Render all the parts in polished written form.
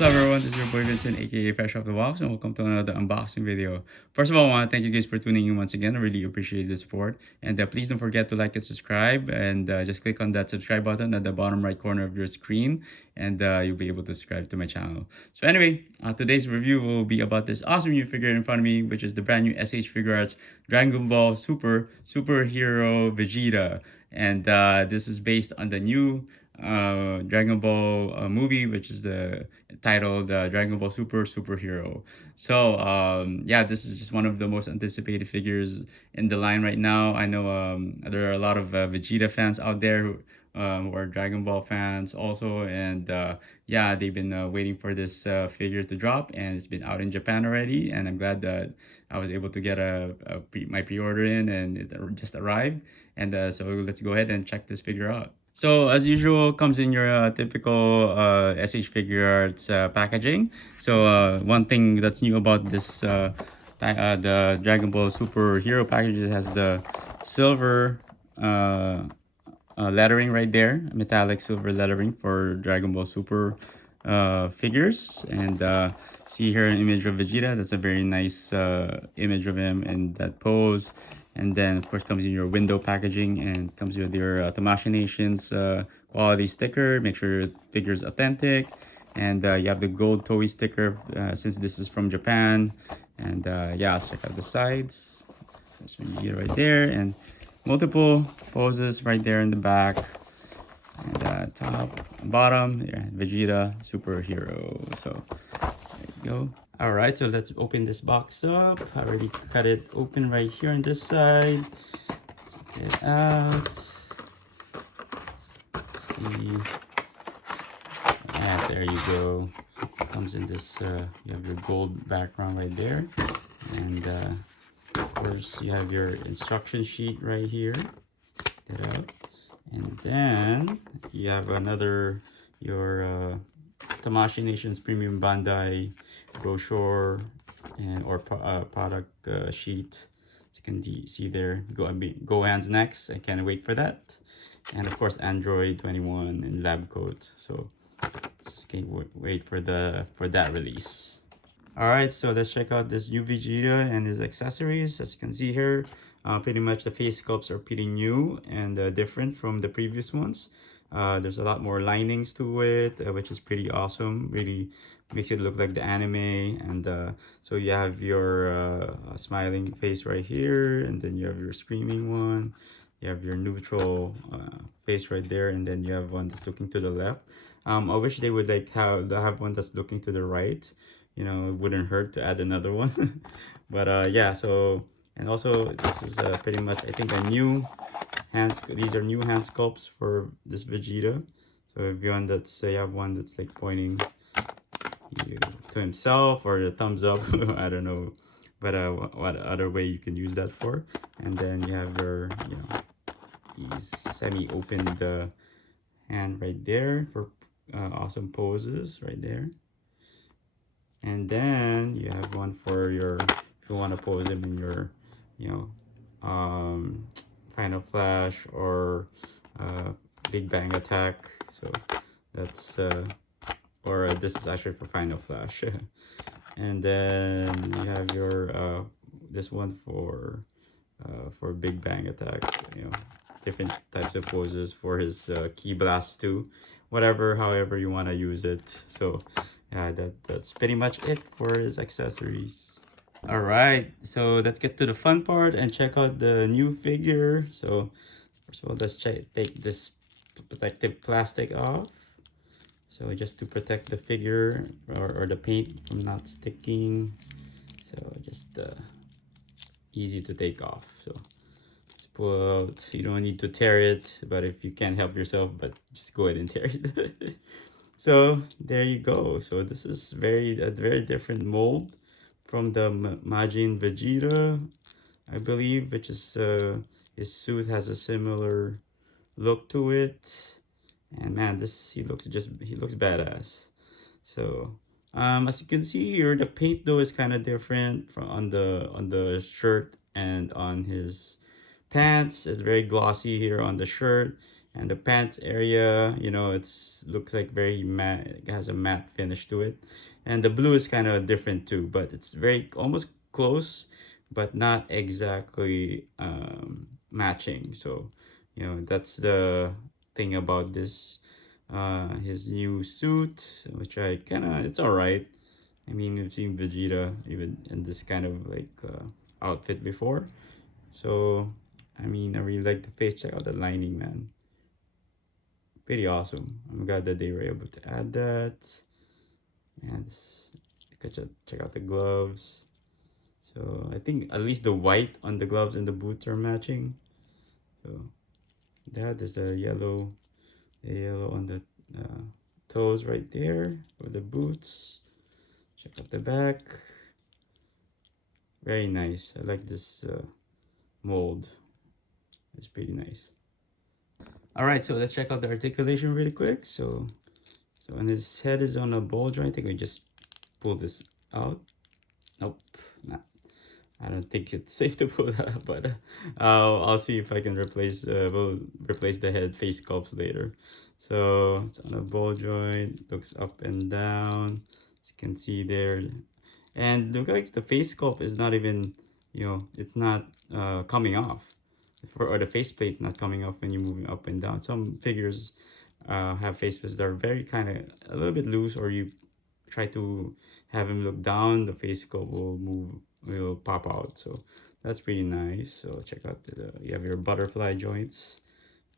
What's up everyone, this is your boy Vincent aka Fresh Off the Box and welcome to another unboxing video. First of all, I want to thank you guys for tuning in once again. I really appreciate the support. And please don't forget to like and subscribe, and just click on that subscribe button at the bottom right corner of your screen, and you'll be able to subscribe to my channel. So anyway, today's review will be about this awesome new figure in front of me, which is the brand new SH Figuarts Dragon Ball Superhero Vegeta. And this is based on the new Dragon Ball movie, which is the titled Dragon Ball Superhero. So yeah, this is just one of the most anticipated figures in the line right now. I know there are a lot of Vegeta fans out there who are Dragon Ball fans also, and yeah, they've been waiting for this figure to drop, and it's been out in Japan already, and I'm glad that I was able to get my pre-order in, and it just arrived. And so let's go ahead and check this figure out. So as usual, comes in your typical SH Figuarts packaging. So one thing that's new about this the Dragon Ball Superhero package, it has the silver lettering right there, metallic silver lettering for Dragon Ball Super figures. And see here an image of Vegeta. That's a very nice image of him in that pose. And then of course comes in your window packaging and comes with your Tamashii Nations quality sticker. Make sure your figure is authentic. And you have the gold Toei sticker since this is from Japan. And yeah, check out the sides. There's Vegeta right there, and multiple poses right there in the back. And top, bottom, yeah, Vegeta Superhero. So there you go. All right, so let's open this box up. I already cut it open right here on this side. Get it out. Let's see. Yeah, there you go. It comes in this, you have your gold background right there. And of course, you have your instruction sheet right here. Get it out. And then you have another, your Tamashii Nations Premium Bandai brochure and or product sheet. As you can see there, Gohan's next. I can't wait for that. And of course Android 21 in lab coat. So just can't wait for that release. All right, so let's check out this new Vegeta and his accessories. As you can see here, pretty much the face sculpts are pretty new and different from the previous ones. There's a lot more linings to it, which is pretty awesome. Really makes it look like the anime. And so you have your smiling face right here, and then you have your screaming one. You have your neutral face right there, and then you have one that's looking to the left. I wish they would like have one that's looking to the right. You know, it wouldn't hurt to add another one. But yeah, so, and also this is pretty much, I think, a new these are new hand sculpts for this Vegeta. So if you want, that's you have one that's like pointing to himself, or the thumbs up. I don't know, but what other way you can use that for. And then you have your, you know, these semi-opened hand right there for awesome poses right there. And then you have one for your, if you want to pose him in your, you know, Final Flash or Big Bang Attack. So that's or this is actually for Final Flash. And then you have your this one for Big Bang Attack. You know, different types of poses for his Ki Blast too. Whatever, however you want to use it. So yeah, that's pretty much it for his accessories. All right, so let's get to the fun part and check out the new figure. So first of all, let's take this protective plastic off. So just to protect the figure or the paint from not sticking. So just easy to take off. So just pull out. You don't need to tear it, but if you can't help yourself, but just go ahead and tear it. So there you go. So this is a very different mold from the Majin Vegeta, I believe, which is his suit has a similar look to it. And man, he looks badass. So as you can see here, the paint though is kind of different from on the shirt and on his pants. It's very glossy here on the shirt, And the pants area, you know, looks like very matte. It has a matte finish to it. And the blue is kind of different too, but it's very almost close, but not exactly matching. So, you know, that's the thing about this his new suit, which I kind of, it's all right. I mean, we've seen Vegeta even in this kind of like outfit before. So, I mean, I really like the face. Check out the lining, man. Pretty awesome. I'm glad that they were able to add that. And check out the gloves. So I think at least the white on the gloves and the boots are matching. So that is the yellow on the toes right there for the boots. Check out the back. Very nice. I like this mold. It's pretty nice. All right, so let's check out the articulation really quick. So when his head is on a ball joint, I think we just pull this out. Nope, not. I don't think it's safe to pull that out, but I'll see if I can we'll replace the head face sculpts later. So it's on a ball joint, looks up and down, as you can see there. And look like the face sculpt is not even, you know, it's not coming off. Or the faceplate's not coming off when you're moving up and down. Some figures have faceplates that are very kind of a little bit loose, or you try to have him look down, the face sculpt will pop out. So that's pretty nice. So check out you have your butterfly joints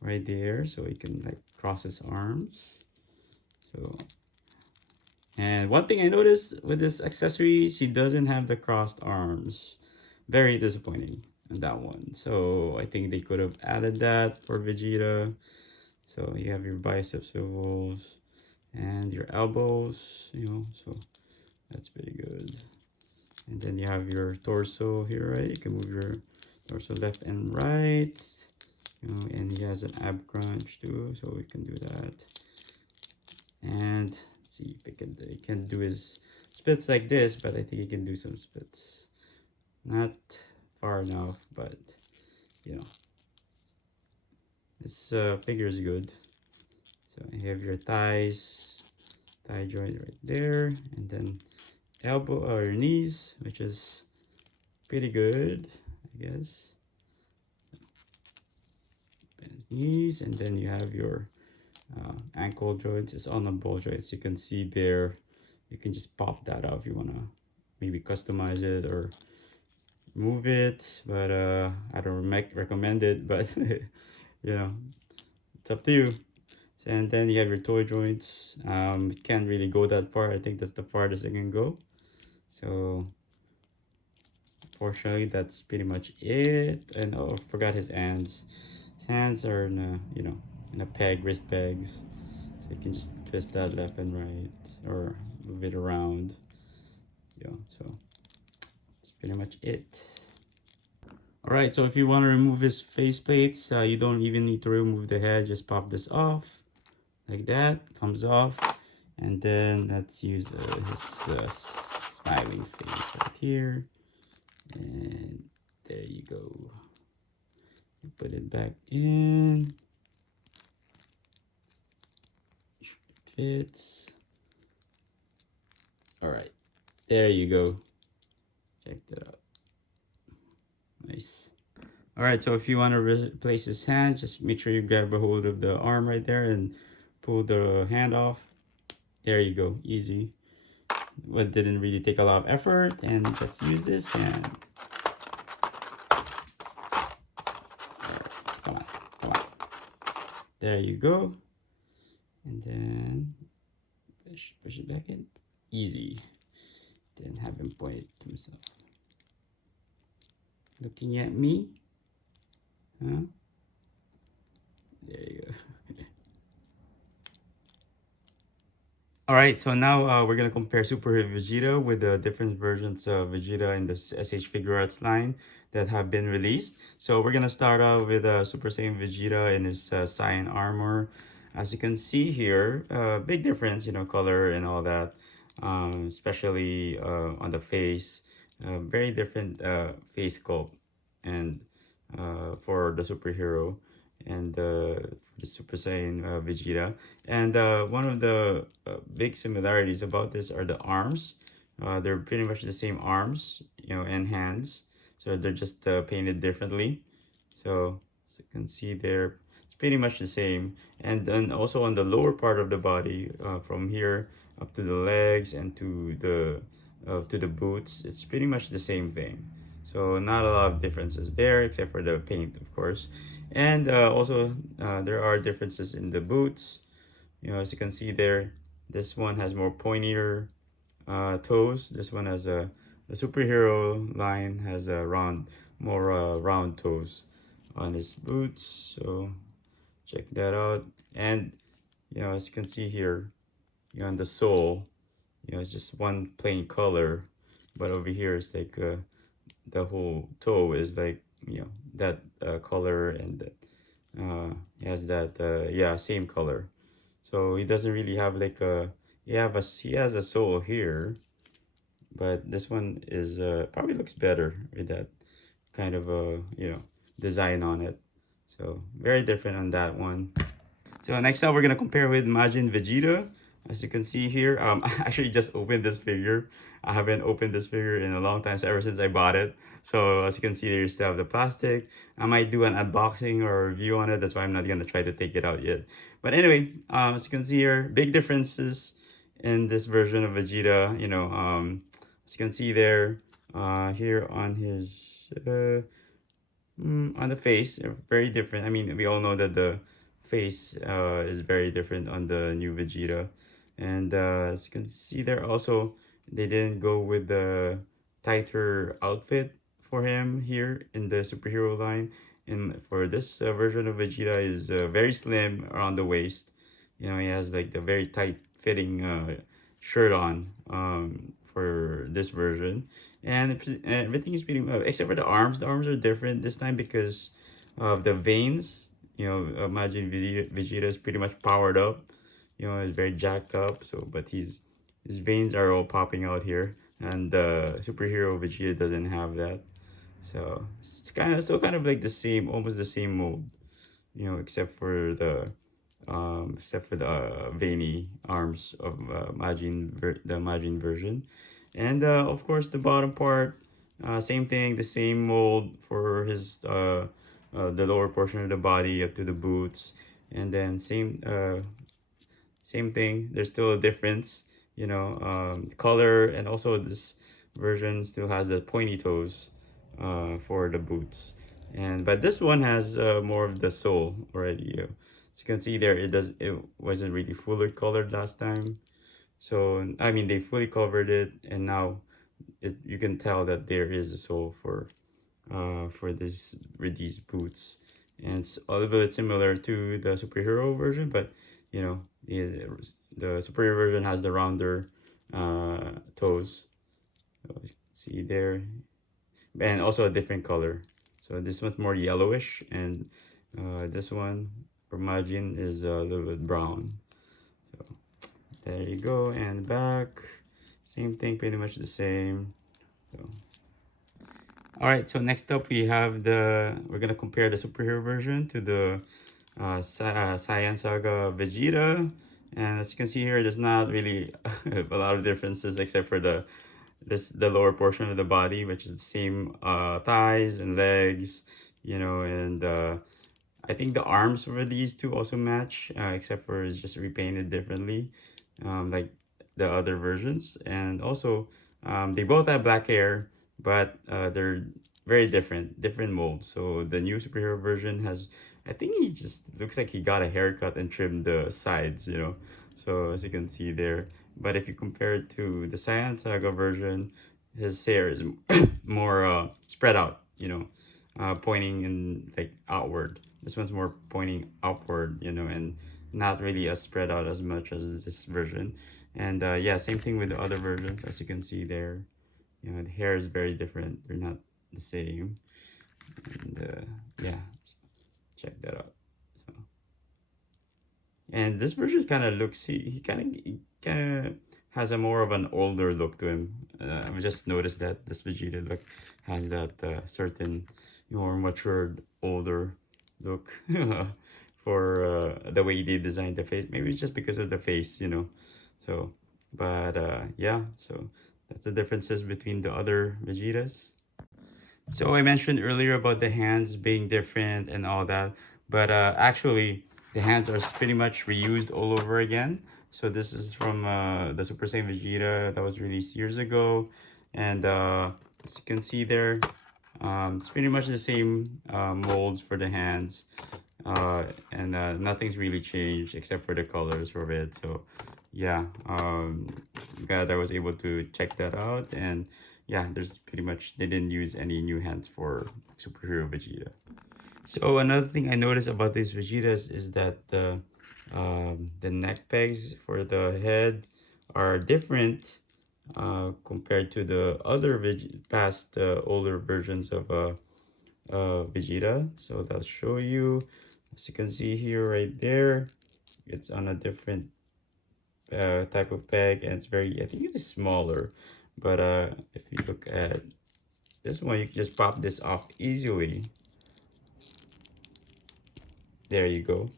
right there, so he can like cross his arms. So, and one thing I noticed with this accessories, he doesn't have the crossed arms. Very disappointing on that one. So I think they could have added that for Vegeta. So you have your bicep swivels and your elbows, you know, so that's pretty good. And then you have your torso here, right? You can move your torso left and right, you know, and he has an ab crunch too, so we can do that. And let's see if he can do his splits like this, but I think he can do some splits. Not far enough, but you know, this figure is good. So you have your thigh joint right there, and then elbow or knees, which is pretty good, I guess. Knees, and then you have your ankle joints. It's on the ball joints. You can see there. You can just pop that out if you wanna maybe customize it or move it, but I don't recommend it. But you know, it's up to you. And then you have your toe joints. Can't really go that far. I think that's the farthest I can go. So fortunately, that's pretty much it. And oh, I forgot his hands. His hands are in a, you know, in a peg, wrist pegs. So you can just twist that left and right or move it around. Yeah, so that's pretty much it. All right, so if you want to remove his face plates, you don't even need to remove the head. Just pop this off like that. Comes off. And then let's use his smiling face right here. And there you go. You put it back in. It fits. All right, there you go. Check that out. Nice. All right, so if you want to replace his hand, just make sure you grab a hold of the arm right there and pull the hand off. There you go, easy. But didn't really take a lot of effort. And let's use this hand. All right, come on. There you go. And then push it back in. Easy. Then have him point it to himself. Looking at me? Huh? There you go. Alright, so now we're going to compare Super Vegeta with the different versions of Vegeta in the SH Figuarts line that have been released. So we're going to start out with Super Saiyan Vegeta in his Saiyan armor. As you can see here, big difference, you know, color and all that, especially on the face. Very different face sculpt and for the superhero. and the Super Saiyan Vegeta. And one of the big similarities about this are the arms. They're pretty much the same arms, you know, and hands. So they're just painted differently. So as you can see there, it's pretty much the same. And then also on the lower part of the body, from here up to the legs and to the boots, it's pretty much the same thing. So not a lot of differences there, except for the paint, of course. And also there are differences in the boots. You know, as you can see there, this one has more pointier toes. This one has the superhero line has a more round toes on his boots. So check that out. And you know, as you can see here, you know, on the sole, you know, it's just one plain color, but over here it's like the whole toe is like, you know, that color, and has that yeah, same color. So he doesn't really have like a he has a sole here, but this one is probably looks better with that kind of a, you know, design on it. So very different on that one. So next up, we're gonna compare with Majin Vegeta. As you can see here, I actually just opened this figure. I haven't opened this figure in a long time, so ever since I bought it. So as you can see, there you still have the plastic. I might do an unboxing or review on it. That's why I'm not gonna try to take it out yet. But anyway, as you can see here, big differences in this version of Vegeta. You know, as you can see there, here on his on the face, very different. I mean, we all know that the face is very different on the new Vegeta. And as you can see there also, they didn't go with the tighter outfit for him here in the superhero line. And for this version of Vegeta is very slim around the waist. You know, he has like the very tight fitting shirt on for this version. And everything is pretty much, except for the arms. The arms are different this time because of the veins. You know, imagine Vegeta is pretty much powered up. You know, he's very jacked up. So, but his veins are all popping out here, and the superhero Vegeta doesn't have that. So it's kind of like the same, almost the same mold. You know, except for the veiny arms of the Majin version. And of course, the bottom part, same thing, the same mold for his the lower portion of the body up to the boots, and then same thing. There's still a difference, you know, color, and also this version still has the pointy toes for the boots, and but this one has more of the sole already. As you can see there, it wasn't really fully colored last time. So I mean, they fully covered it, and now you can tell that there is a sole for this with these boots, and it's a little bit similar to the superhero version, but you know, the superhero version has the rounder toes. So you can see there, and also a different color. So this one's more yellowish, and this one for Majin is a little bit brown. So there you go, and back, same thing, pretty much the same. So all right, so next up we have we're gonna compare the superhero version to the Saiyan Saga Vegeta, and as you can see here, there's not really a lot of differences except for the lower portion of the body, which is the same thighs and legs, you know, and I think the arms for these two also match, except for it's just repainted differently, like the other versions. And also, they both have black hair, but they're very different molds. So the new superhero version has, I think he just looks like he got a haircut and trimmed the sides, you know. So as you can see there. But if you compare it to the Saiyan Saga version, his hair is more spread out, you know, pointing in like outward. This one's more pointing upward, you know, and not really as spread out as much as this version. And yeah, same thing with the other versions, as you can see there. You know, the hair is very different. They're not the same. And yeah, so check that out. So, and this version kind of looks, he kind of has a more of an older look to him. I've just noticed that this Vegeta look has that certain more matured, older look for the way they designed the face. Maybe it's just because of the face, you know. So, but yeah, so that's the differences between the other Vegetas. So I mentioned earlier about the hands being different and all that, but actually the hands are pretty much reused all over again. So this is from the Super Saiyan Vegeta that was released years ago, and as you can see there, it's pretty much the same molds for the hands, and nothing's really changed except for the colors for it. So yeah, glad I was able to check that out, and yeah, there's pretty much they didn't use any new hands for superhero Vegeta. So another thing I noticed about these Vegetas is that the neck pegs for the head are different compared to the other past older versions of Vegeta. So that'll show you, as you can see here, right there, it's on a different type of peg, and it's very, I think it is smaller, but if you look at this one, you can just pop this off easily. There you go,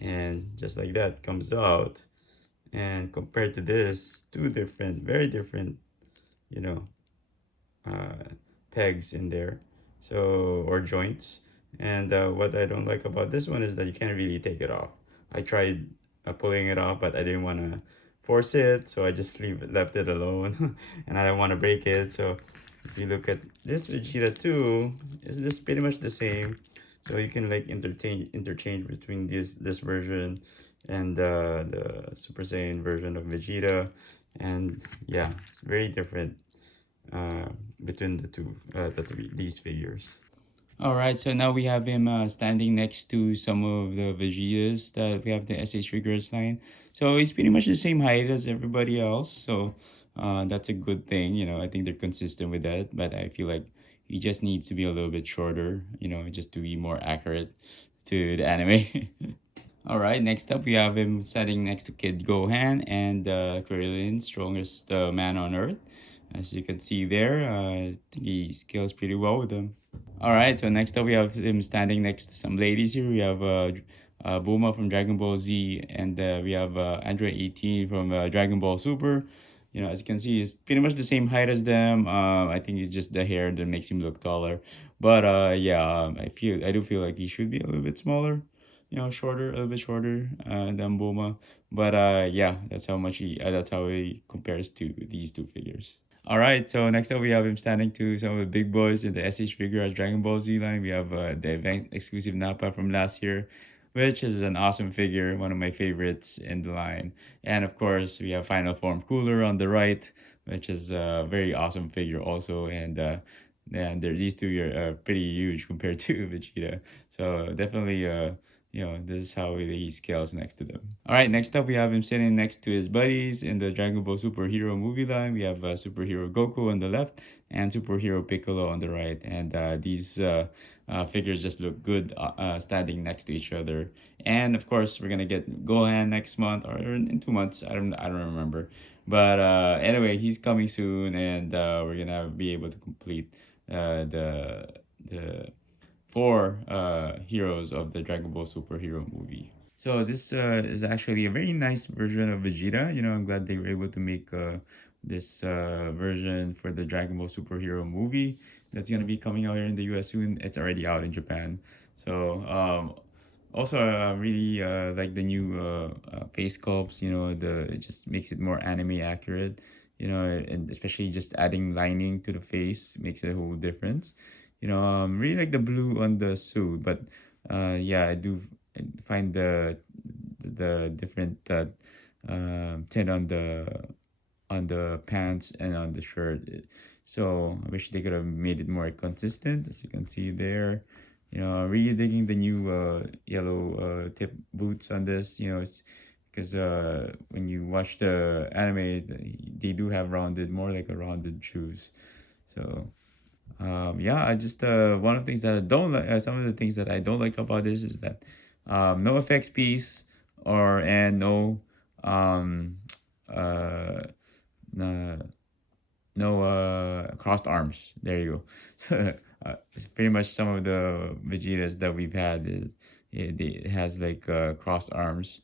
and just like that comes out. And compared to this, two different, very different, you know, pegs in there, so, or joints. And what I don't like about this one is that you can't really take it off. I tried pulling it off, but I didn't want to force it, so I just left it alone. And I don't want to break it. So if you look at this Vegeta 2, is this pretty much the same. So you can like interchange between this version and the Super Saiyan version of Vegeta. And yeah, it's very different between the two, these figures. All right, so now we have him standing next to some of the Vegetas that we have the SH Figuarts line. So he's pretty much the same height as everybody else. So that's a good thing. You know, I think they're consistent with that. But I feel like he just needs to be a little bit shorter, you know, just to be more accurate to the anime. All right, next up we have him standing next to Kid Gohan and Krillin, strongest man on Earth. As you can see there, I think he scales pretty well with them. All right, so next up we have him standing next to some ladies here. We have Bulma from Dragon Ball Z, and we have Android 18 from Dragon Ball Super. You know, as you can see, he's pretty much the same height as them. I think it's just the hair that makes him look taller. But yeah, I do feel like he should be a little bit smaller. You know, shorter, a little bit shorter than Bulma. But yeah, that's how he compares to these two figures. All right, so next up we have him standing to some of the big boys in the SH Figuarts Dragon Ball Z line. We have the event exclusive Nappa from last year, which is an awesome figure, one of my favorites in the line. And of course, we have Final Form Cooler on the right, which is a very awesome figure also. And these two are pretty huge compared to Vegeta. So definitely, you know, this is how he scales next to them. All right, next up we have him sitting next to his buddies in the Dragon Ball Superhero movie line. We have Superhero Goku on the left and Superhero Piccolo on the right. And these figures just look good standing next to each other. And of course, we're gonna get Gohan next month or in 2 months. I don't remember. But anyway, he's coming soon, and we're gonna be able to complete the four heroes of the Dragon Ball superhero movie. So this is actually a very nice version of Vegeta. You know, I'm glad they were able to make this version for the Dragon Ball superhero movie that's gonna be coming out here in the US soon. It's already out in Japan. So also really like the new face sculpts. You know, it just makes it more anime accurate. You know, and especially just adding lining to the face makes a whole difference. You know, really like the blue on the suit, but yeah, I do find the different tint on the pants and on the shirt. So I wish they could have made it more consistent, as you can see there. You know, really digging the new yellow tip boots on this. You know, because when you watch the anime, they do have more like a rounded shoes. So yeah, I just one of the things that I don't like, some of the things that I don't like about this is that no effects piece and no um uh no, no crossed arms. There you go. it's pretty much some of the Vegetas that we've had it has like cross arms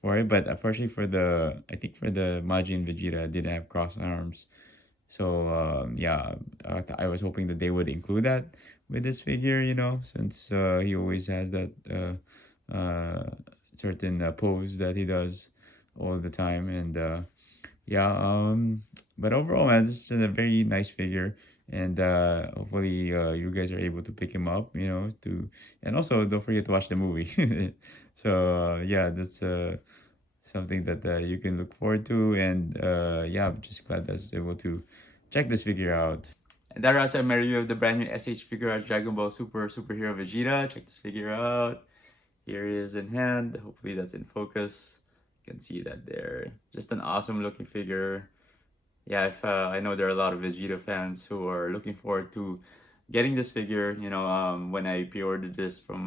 for it, but unfortunately for the I think for the Majin Vegeta it didn't have cross arms. So yeah, I was hoping that they would include that with this figure, you know, since he always has that certain pose that he does all the time, and yeah, but overall, man, this is a very nice figure, and hopefully you guys are able to pick him up, you know, and also don't forget to watch the movie. So yeah, that's something that you can look forward to, and yeah, I'm just glad that I was able to check this figure out. And that wraps up my review of the brand new SH Figuarts Dragon Ball Superhero Vegeta. Check this figure out. Here he is in hand. Hopefully that's in focus. You can see that there. Just an awesome looking figure. Yeah, if I know there are a lot of Vegeta fans who are looking forward to getting this figure. You know, when I pre-ordered this from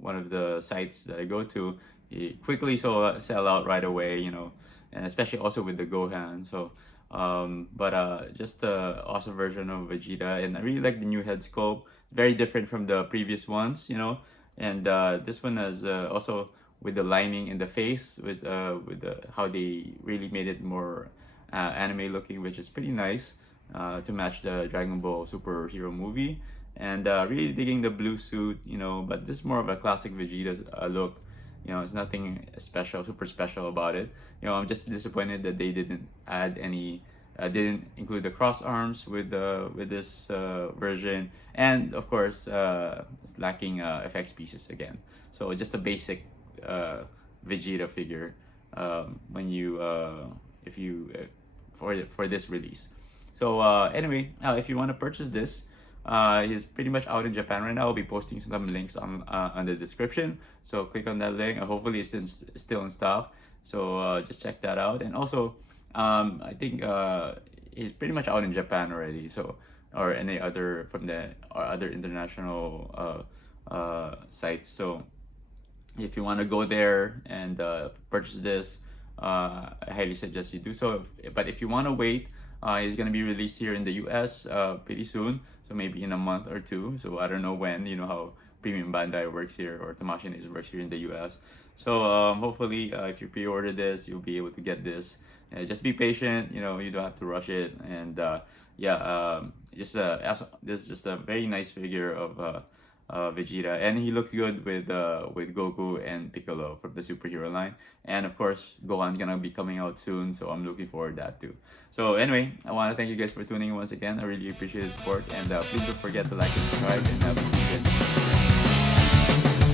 one of the sites that I go to, it quickly sell out right away. You know, and especially also with the Gohan. So, but just a awesome version of Vegeta, and I really like the new head sculpt. Very different from the previous ones. You know, and this one has also with the lining in the face with how they really made it more anime looking, which is pretty nice to match the Dragon Ball superhero movie. And really digging the blue suit, you know, but this is more of a classic Vegeta look. You know, it's nothing special, super special about it. You know, I'm just disappointed that they didn't add any, didn't include the cross arms with this version, and of course, it's lacking FX pieces again. So just a basic Vegeta figure when you if you for this release. So anyway, if you want to purchase this, he's pretty much out in Japan right now. I'll be posting some links on the description. So click on that link. Hopefully it's still in stock. So just check that out. And also, I think he's pretty much out in Japan already. So or any other from the or other international sites. So if you want to go there and purchase this, I highly suggest you do so. But if you want to wait, it's going to be released here in the US pretty soon. So maybe in a month or two. So I don't know when, you know how Premium Bandai works here or Tamashii works here in the US. So hopefully if you pre-order this, you'll be able to get this. Just be patient, you know, you don't have to rush it. And yeah, this is just a very nice figure of Vegeta, and he looks good with Goku and Piccolo from the superhero line, and of course Gohan's gonna be coming out soon, so I'm looking forward to that too. So anyway, I want to thank you guys for tuning in once again. I really appreciate the support, and please don't forget to like and subscribe, and see you guys next time.